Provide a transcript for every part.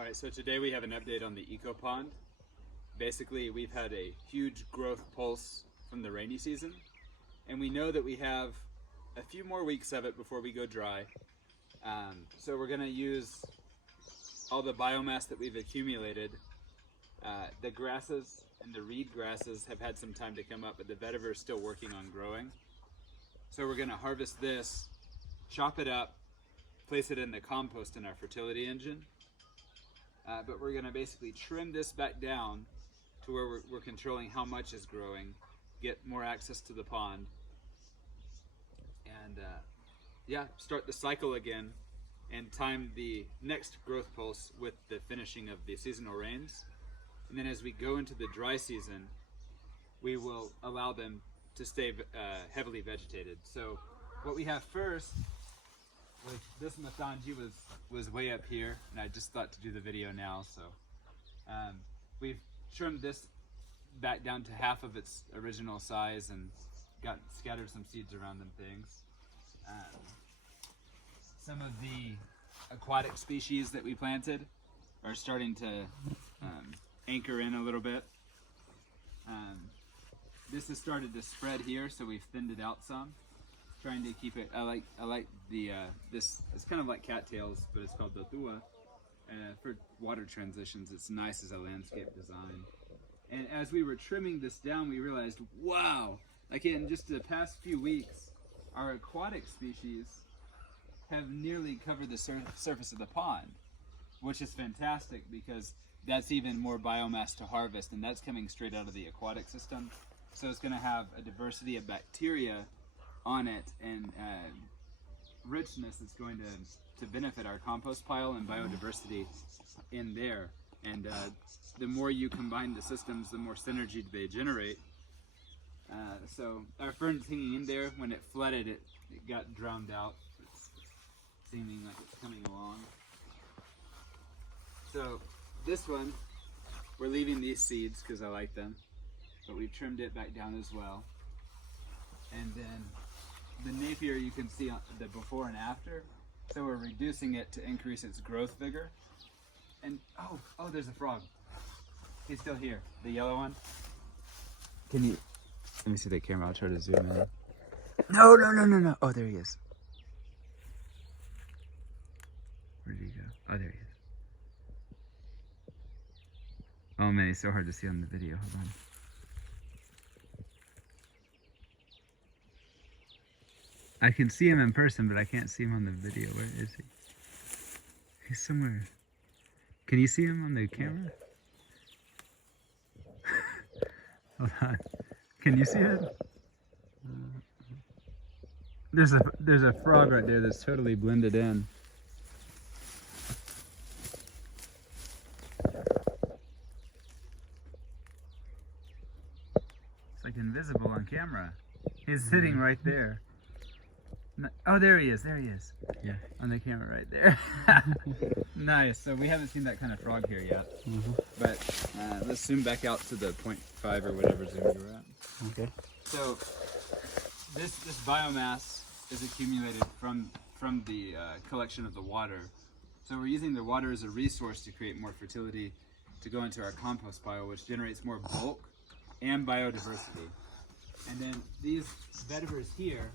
All right, so today we have an update on the eco pond. Basically, we've had a huge growth pulse from the rainy season, and we know that we have a few more weeks of it before we go dry. So we're gonna use all the biomass that we've accumulated. The grasses and the reed grasses have had some time to come up, but the vetiver is still working on growing. So we're gonna harvest this, chop it up, place it in the compost in our fertility engine. But we're gonna basically trim this back down to where we're controlling how much is growing, get more access to the pond, and yeah, start the cycle again and time the next growth pulse with the finishing of the seasonal rains. And then as we go into the dry season, we will allow them to stay heavily vegetated. So what we have first, this Mathanji was way up here, and I just thought to do the video now. So we've trimmed this back down to half of its original size and scattered some seeds around them things. Some of the aquatic species that we planted are starting to anchor in a little bit. This has started to spread here, so we've thinned it out some, trying to keep it. I like the this. It's kind of like cattails, but it's called dotua. For water transitions, it's nice as a landscape design. And as we were trimming this down, we realized, wow! Like in just the past few weeks, our aquatic species have nearly covered the surface of the pond, which is fantastic because that's even more biomass to harvest, and that's coming straight out of the aquatic system. So it's going to have a diversity of bacteria on it, and richness is going to benefit our compost pile and biodiversity in there. And the more you combine the systems, the more synergy they generate. So our fern's hanging in there. When it flooded, it got drowned out. It's seeming like it's coming along. So this one, we're leaving these seeds because I like them, but we've trimmed it back down as well. And then the Napier, you can see the before and after. So we're reducing it to increase its growth vigor. And oh, there's a frog. He's still here, the yellow one. Can you, let me see the camera, I'll try to zoom in. No. Oh, there he is. Where did he go? Oh, there he is. Oh man, he's so hard to see on the video, hold on. I can see him in person, but I can't see him on the video. Where is he? He's somewhere. Can you see him on the camera? Hold on. Can you see it? There's a frog right there that's totally blended in. It's like invisible on camera. He's sitting right there. Oh, there he is. Yeah, on the camera right there. Nice. So we haven't seen that kind of frog here yet. But let's zoom back out to the 0.5 or whatever zoom you were at. Okay. So this biomass is accumulated from the collection of the water. So we're using the water as a resource to create more fertility to go into our compost pile, which generates more bulk and biodiversity. And then these vetivers here,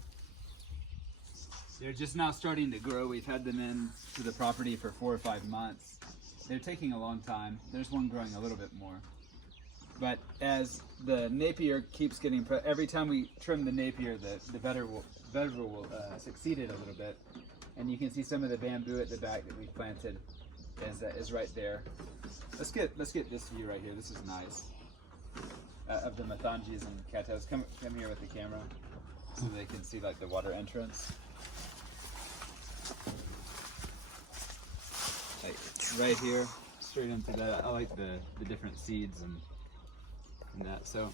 they're just now starting to grow. We've had them in to the property for 4 or 5 months. They're taking a long time. There's one growing a little bit more. But as the Napier keeps getting, every time we trim the Napier, the vetiver will succeed it a little bit. And you can see some of the bamboo at the back that we've planted is right there. Let's get this view right here. This is nice. Of the Mathanjis and cattails. Come here with the camera so they can see like the water entrance. Like right here, straight into that. I like the different seeds and that. So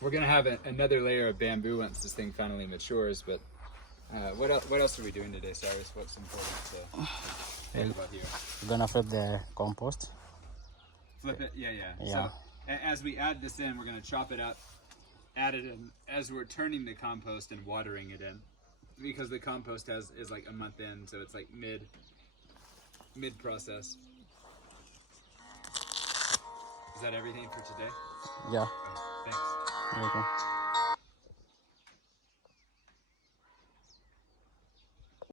we're gonna have another layer of bamboo once this thing finally matures. But what else are we doing today, Cyrus? What's important to think about here? We're gonna flip the compost. Flip it, yeah. So as we add this in, we're gonna chop it up, add it in as we're turning the compost and watering it in. Because the compost is like a month in, so it's like mid process. Is that everything for today? Yeah. Thanks. You're welcome.